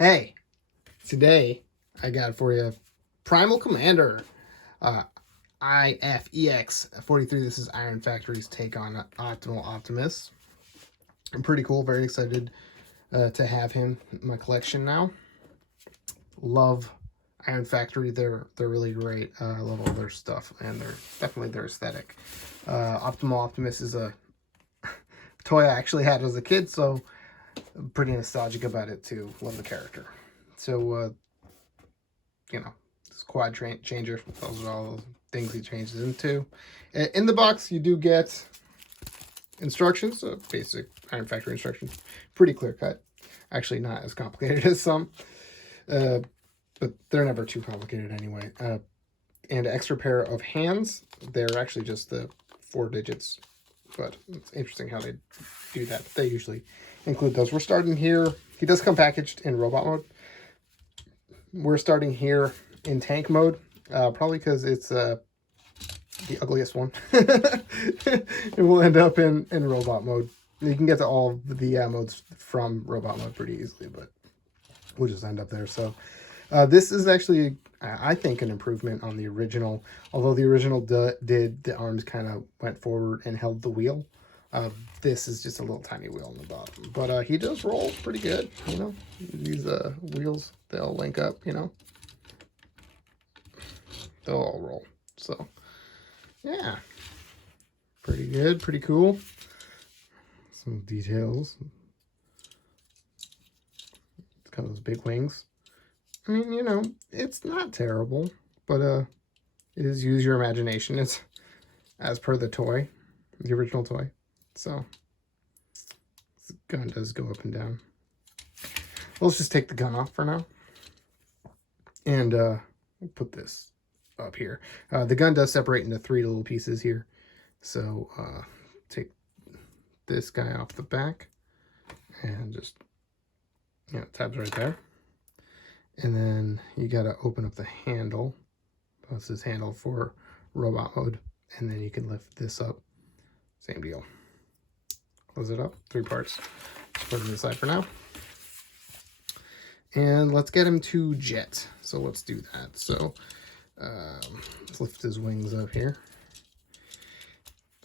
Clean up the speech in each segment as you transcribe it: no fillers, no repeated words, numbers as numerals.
Hey, today I got for you Primal Commander, IFEX 43. This is Iron Factory's take on Optimal Optimus. I'm pretty cool, very excited to have him in my collection now. Love Iron Factory, they're really great. I love all their stuff, and they're definitely their aesthetic. Optimal Optimus is a toy I actually had as a kid, so I'm pretty nostalgic about it too. Love the character. So, you know, this quad changer, those are all the things he changes into. In the box, you do get instructions, basic Iron Factory instructions, pretty clear cut. Actually, not as complicated as some, but they're never too complicated anyway. And an extra pair of hands. They're actually just the 4 digits, but it's interesting how they do that. They usually include those. We're starting here. He does come packaged in robot mode. We're starting here in tank mode, probably because it's the ugliest one. It will end up in robot mode. You can get to all the modes from robot mode pretty easily, but we'll just end up there. So this is actually, I think, an improvement on the original. Although the original did the arms kind of went forward and held the wheel. This is just a little tiny wheel on the bottom, but he does roll pretty good. You know, these wheels, they'll link up. You know, they'll all roll. So yeah, pretty good, pretty cool. Some details. It's got those big wings. I mean, you know, it's not terrible, but it is use your imagination. It's as per the toy, the original toy. So the gun does go up and down. Let's just take the gun off for now. And we'll put this up here. The gun does separate into 3 little pieces here. So take this guy off the back and just, you know, tabs right there. And then you got to open up the handle. This is handle for robot mode. And then you can lift this up. Same deal. Close it up, 3 parts. Just put it aside for now. And let's get him to jet. So let's do that. So let's lift his wings up here.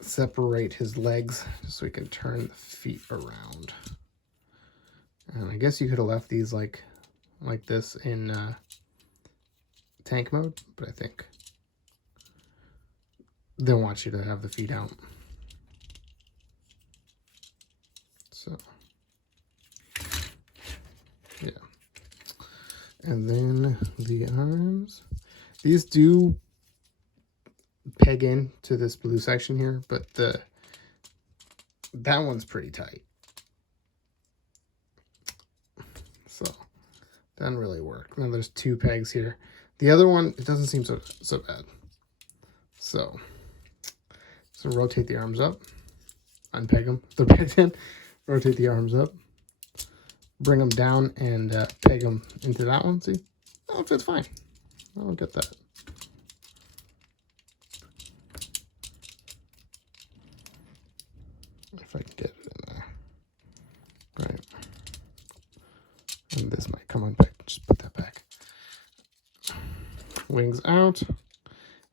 Separate his legs so we can turn the feet around. And I guess you could have left these like this in tank mode, but I think they want you to have the feet out. So, yeah. And then the arms. These do peg in to this blue section here, but that one's pretty tight. So, doesn't really work. Now there's 2 pegs here. The other one, it doesn't seem so bad. So rotate the arms up, unpeg them. They're pegged in. Rotate the arms up, bring them down, and peg them into that one. See? Oh, it fits fine. I don't get that. If I can get it in there. Right. And this might come unpegged. Just put that back. Wings out.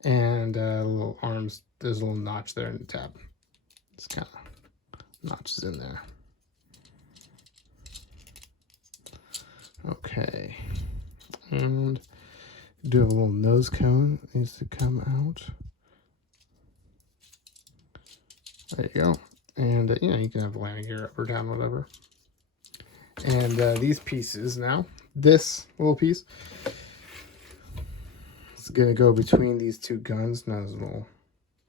And little arms. There's a little notch there in the tab. It's kind of notches in there. Okay. And do have a little nose cone that needs to come out. There you go. And, you know, you can have landing gear up or down, whatever. And these pieces now, this little piece is going to go between these 2 guns. Now there's a little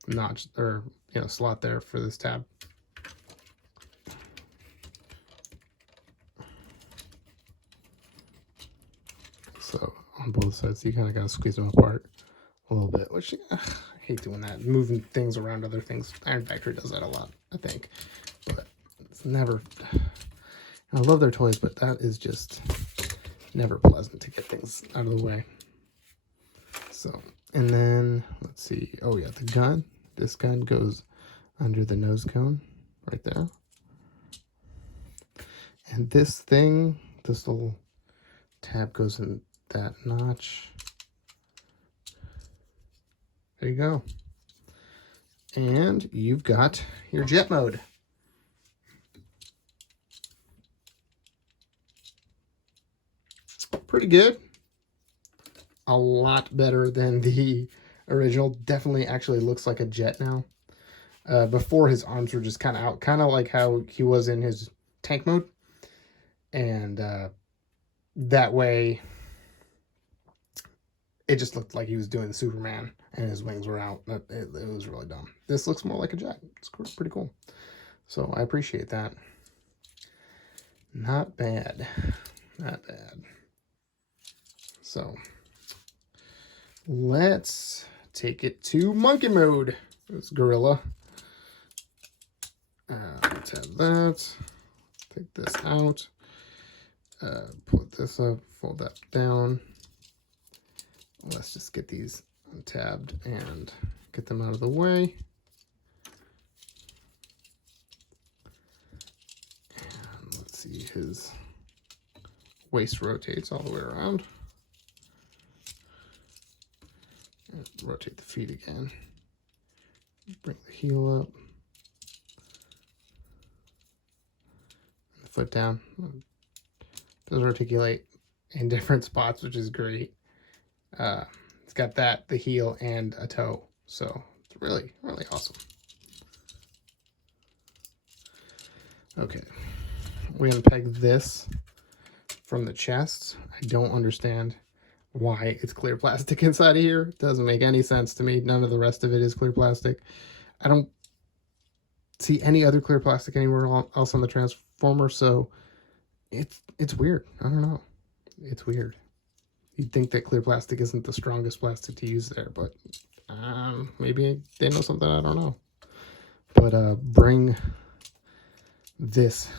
notch or, you know, slot there for this tab. So on both sides, you kind of got to squeeze them apart a little bit, which I hate doing that. Moving things around other things. Iron Factory does that a lot, I think. But it's never... I love their toys, but that is just never pleasant to get things out of the way. So, and then, let's see. Oh, yeah, the gun. This gun goes under the nose cone right there. And this thing, this little tab goes in that notch. There you go. And you've got your jet mode. Pretty good. A lot better than the original. Definitely actually looks like a jet now. Before, his arms were just kind of out, kind of like how he was in his tank mode. And that way, it just looked like he was doing the Superman and his wings were out. It was really dumb. This looks more like a jet. It's pretty cool. So I appreciate that. Not bad. Not bad. So let's take it to monkey mode. It's gorilla. Let's have that. Take this out. Put this up. Fold that down. Let's just get these untabbed and get them out of the way. And let's see, his waist rotates all the way around. And rotate the feet again. Bring the heel up. The foot down. Does articulate in different spots, which is great. It's got that, the heel, and a toe. So it's really, really awesome. Okay. We're going to peg this from the chest. I don't understand why it's clear plastic inside of here. It doesn't make any sense to me. None of the rest of it is clear plastic. I don't see any other clear plastic anywhere else on the Transformer, so it's weird. I don't know. It's weird. You'd think that clear plastic isn't the strongest plastic to use there, but maybe they know something I don't know. But bring this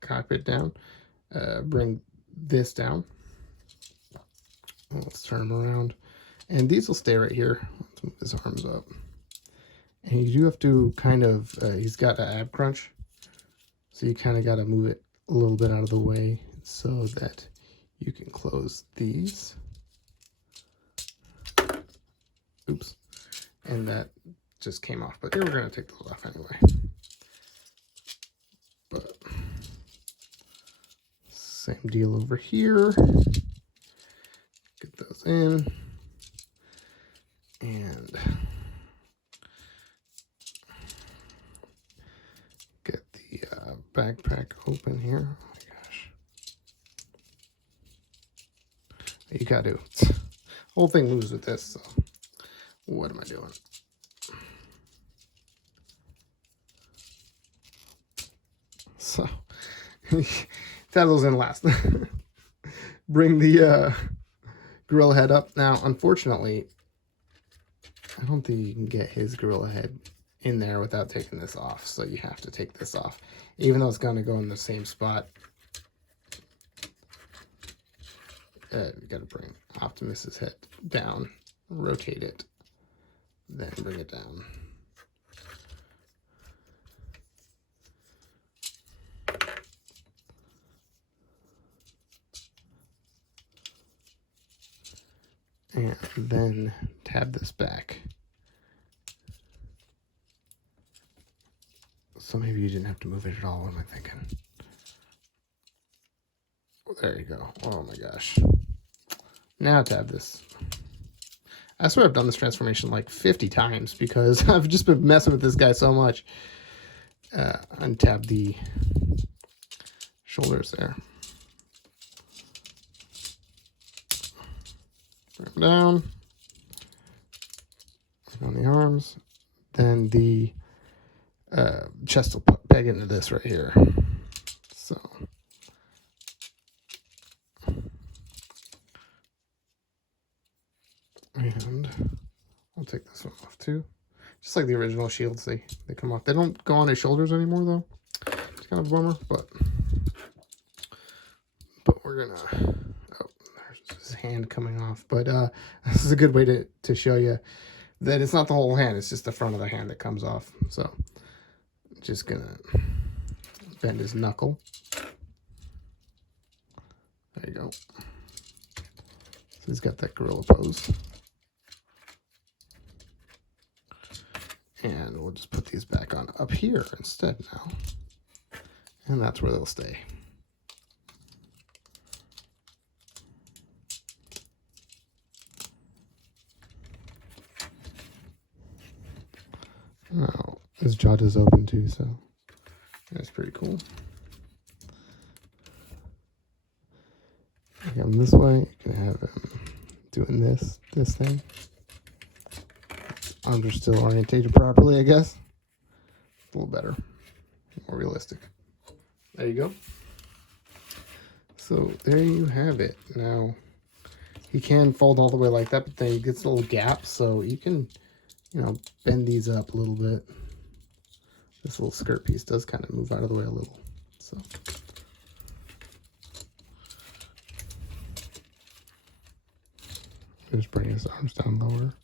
cockpit down. Bring this down. Let's turn them around. And these will stay right here. Let's move his arms up. And you do have to kind of, he's got an ab crunch. So you kind of got to move it a little bit out of the way so that you can close these. Oops. And that just came off. But we're going to take those off anyway. But same deal over here. Get those in. And get the backpack open here. Oh my gosh. You gotta do. The whole thing moves with this, so what am I doing? So, tab those in last. Bring the gorilla head up. Now, unfortunately, I don't think you can get his gorilla head in there without taking this off. So you have to take this off, even though it's going to go in the same spot. You got to bring Optimus's head down, rotate it, then bring it down. And then tab this back. So maybe you didn't have to move it at all. What am I thinking? There you go. Oh my gosh. Now tab this. I swear I've done this transformation like 50 times because I've just been messing with this guy so much. Untab the shoulders there. Bring them down. On the arms. Then the chest will peg into this right here. So. And I'll take this one off too. Just like the original shields, they come off. They don't go on his shoulders anymore though. It's kind of a bummer, but we're gonna, oh, there's his hand coming off. But this is a good way to show you that it's not the whole hand, it's just the front of the hand that comes off. So just gonna bend his knuckle. There you go. So he's got that gorilla pose. And we'll just put these back on up here instead now. And that's where they'll stay. Now, his jaw does open too, so that's pretty cool. You got him this way, you can have him doing this thing. Arms are still orientated properly, I guess. A little better, more realistic. There you go. So there you have it. Now, he can fold all the way like that, but then he gets a little gap, so you can, you know, bend these up a little bit. This little skirt piece does kind of move out of the way a little, so. Just bring his arms down lower.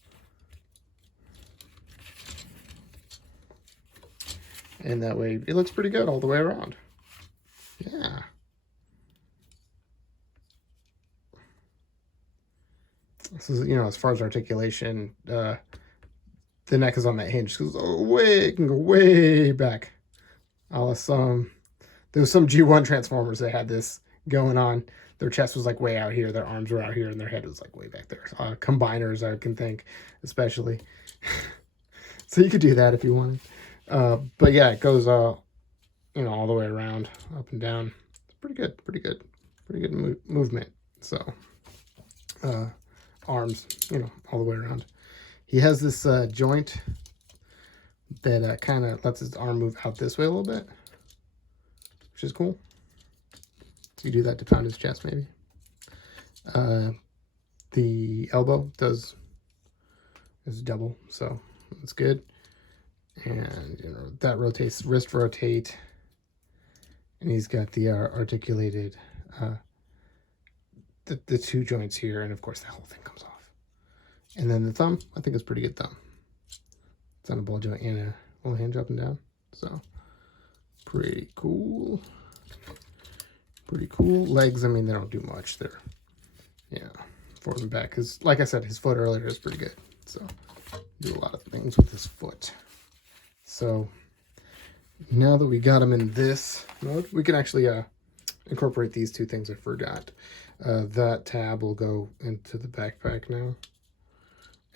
And that way it looks pretty good all the way around. Yeah. This is, you know, as far as articulation, the neck is on that hinge. It can go way back. There was some G1 Transformers that had this going on. Their chest was like way out here, their arms were out here, and their head was like way back there. Combiners, I can think, especially. So you could do that if you wanted. But yeah, it goes, you know, all the way around, up and down. It's pretty good movement. So, arms, you know, all the way around. He has this joint that kind of lets his arm move out this way a little bit, which is cool. So you do that to pound his chest, maybe. The elbow is double, so it's good. And, you know, that rotates, wrist rotate. And he's got the articulated, the two joints here. And, of course, that whole thing comes off. And then the thumb, I think, is pretty good thumb. It's on a ball joint and a little hinge up and down. So, pretty cool. Pretty cool. Legs, I mean, they don't do much. They're, yeah, forward and back. Because, like I said, his foot earlier is pretty good. So, do a lot of things with his foot. So, now that we got him in this mode, we can actually incorporate these two things I forgot. That tab will go into the backpack now.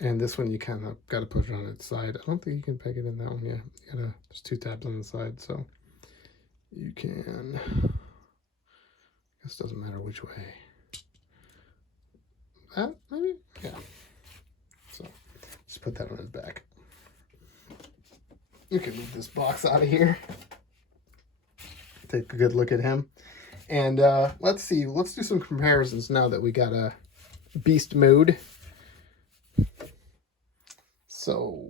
And this one, you kind of got to put it on its side. I don't think you can peg it in that one. Yeah, there's two tabs on the side, so you can, I guess it doesn't matter which way. That, maybe? Yeah. So, just put that on his back. You can move this box out of here. Take a good look at him. And let's see. Let's do some comparisons now that we got a beast mode. So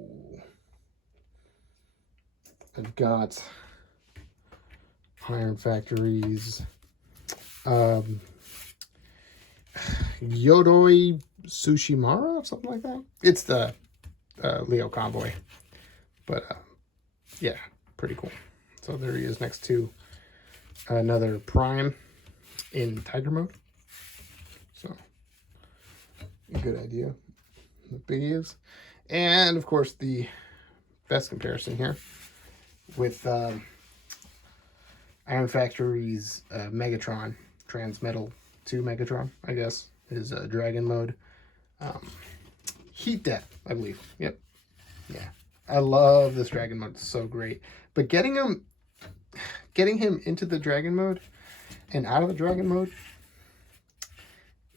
I've got Iron Factory's Yodoi Tsushimara, something like that. It's the Leo Convoy. But yeah, pretty cool. So there he is next to another Prime in Tiger mode. So, good idea. The big is. And, of course, the best comparison here with Iron Factory's Megatron, Transmetal 2 Megatron, I guess, is Dragon mode. Heat Death, I believe. Yep. Yeah. I love this Dragon mode. It's so great. But getting him into the Dragon mode and out of the Dragon mode,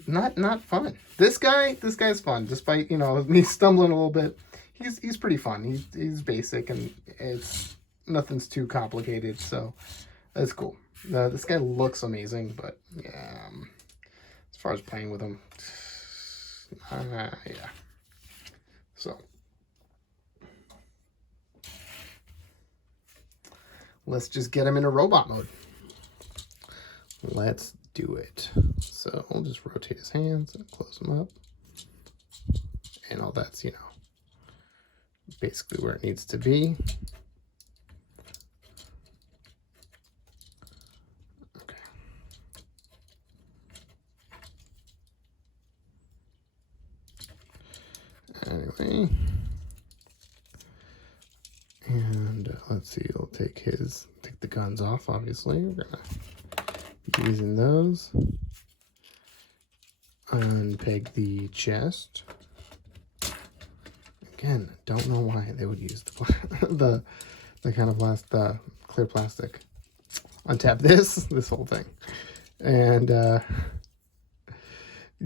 not fun. This guy's fun, despite, you know, me stumbling a little bit. He's pretty fun. He's basic, and nothing's too complicated, so that's cool. This guy looks amazing, but yeah, as far as playing with him, yeah. So let's just get him in a robot mode. Let's do it. So we'll just rotate his hands and close them up. And all that's, you know, basically where it needs to be. Okay. away. And let's see, we'll take the guns off, obviously. We're gonna be using those. Unpeg the chest. Again, don't know why they would use the kind of clear plastic. Untap this whole thing. And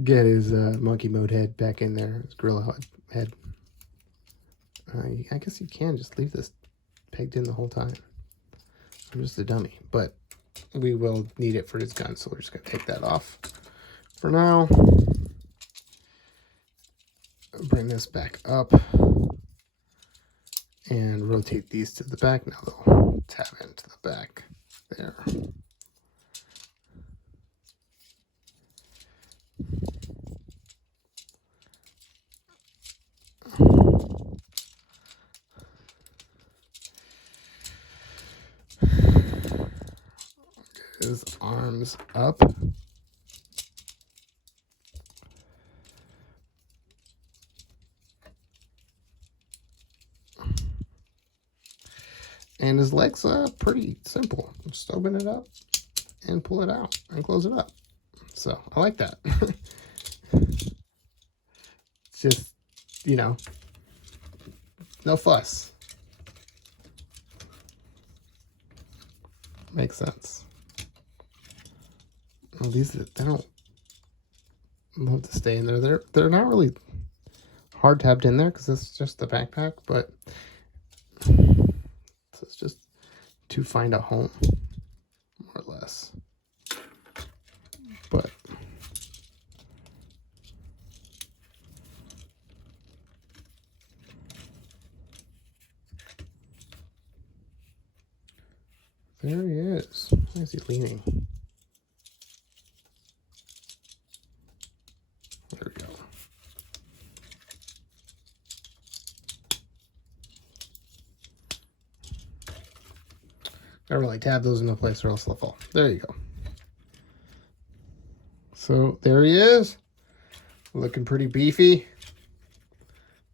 get his monkey mode head back in there, his gorilla head. I guess you can just leave this pegged in the whole time. I'm just a dummy, but we will need it for his gun, so we're just going to take that off for now. Bring this back up and rotate these to the back. Now they'll tab into the back there. His arms up. And his legs are pretty simple. Just open it up and pull it out and close it up. So I like that. It's just, you know, no fuss. Makes sense. Well, these, they don't love to stay in there. They're not really hard tabbed in there because it's just the backpack, but so it's just to find a home, more or less. But there he is. Why is he leaning? There we go. I really tab those into place or else they'll fall. There you go. So there he is. Looking pretty beefy.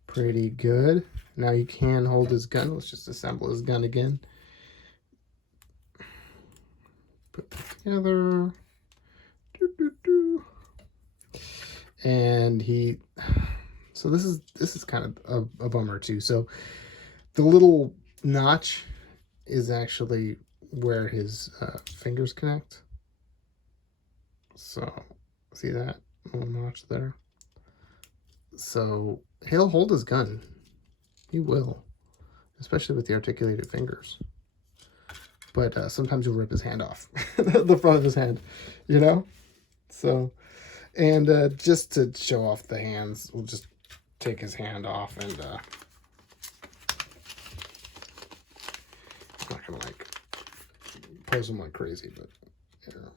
Pretty good. Now he can hold his gun. Let's just assemble his gun again. Put that together. And so this is kind of a bummer too. So the little notch is actually where his fingers connect. So see that little notch there? So he'll hold his gun. He will, especially with the articulated fingers. But sometimes you'll rip his hand off, the front of his hand, you know? So, and just to show off the hands, we'll just take his hand off and I'm not gonna like pose him like crazy, but you know,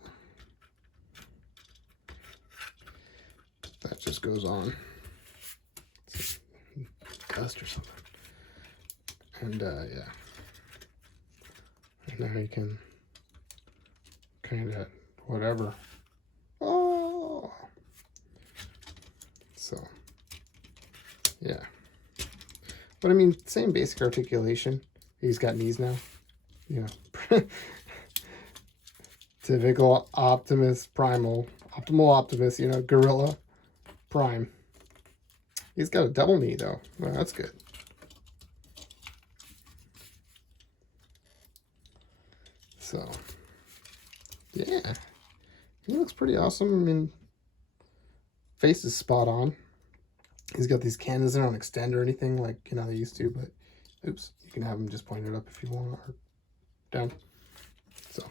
that just goes on. It's dust or something. And yeah. And now you can kind of whatever. Oh, so yeah. But I mean, same basic articulation. He's got knees now, you know. Typical Optimus Optimal Optimus, you know, Gorilla Prime. He's got a double knee though. Well, that's good. So, yeah, he looks pretty awesome. I mean, face is spot on. He's got these cannons. They don't extend or anything like, you know, they used to, but oops, you can have them just pointed up if you want or down. So,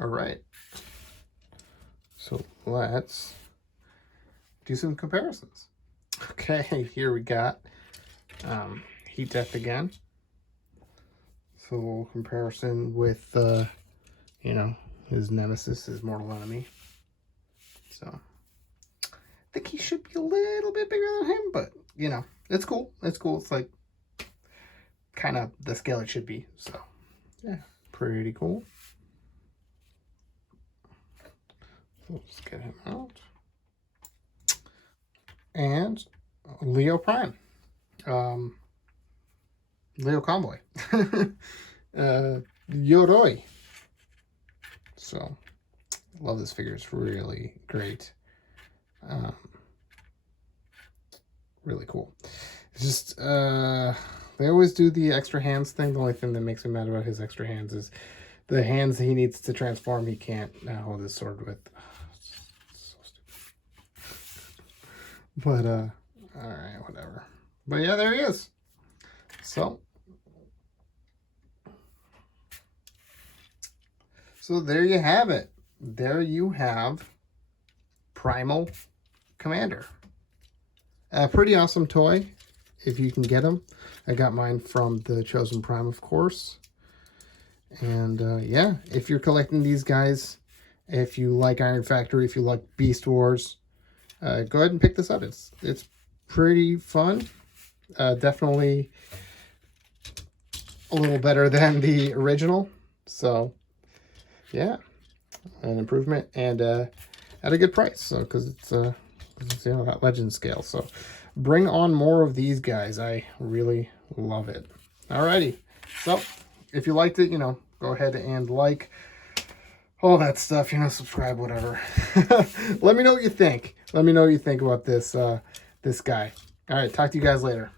all right. So let's do some comparisons. Okay, here we got Heat Death again. So comparison with you know, his nemesis, his mortal enemy. So I think he should be a little bit bigger than him, but you know, it's cool. It's cool. It's like kind of the scale it should be. So yeah, pretty cool. So let's get him out. and Leo Prime. Leo Convoy. Yoroi. So, love this figure. It's really great. Really cool. It's just, they always do the extra hands thing. The only thing that makes me mad about his extra hands is the hands he needs to transform, he can't hold his sword with. So stupid. But, alright, whatever. But yeah, there he is. So there you have it. There you have Primal Commander. A pretty awesome toy if you can get them. I got mine from the Chosen Prime, of course. And yeah, if you're collecting these guys, if you like Iron Factory, if you like Beast Wars, go ahead and pick this up. It's pretty fun. Definitely a little better than the original. So yeah, an improvement, and at a good price. So because it's you know, that legend scale. So bring on more of these guys. I really love it. Alrighty. So if you liked it, you know, go ahead and like all that stuff, you know, subscribe, whatever. Let me know what you think. Let me know what you think about this this guy. All right, talk to you guys later.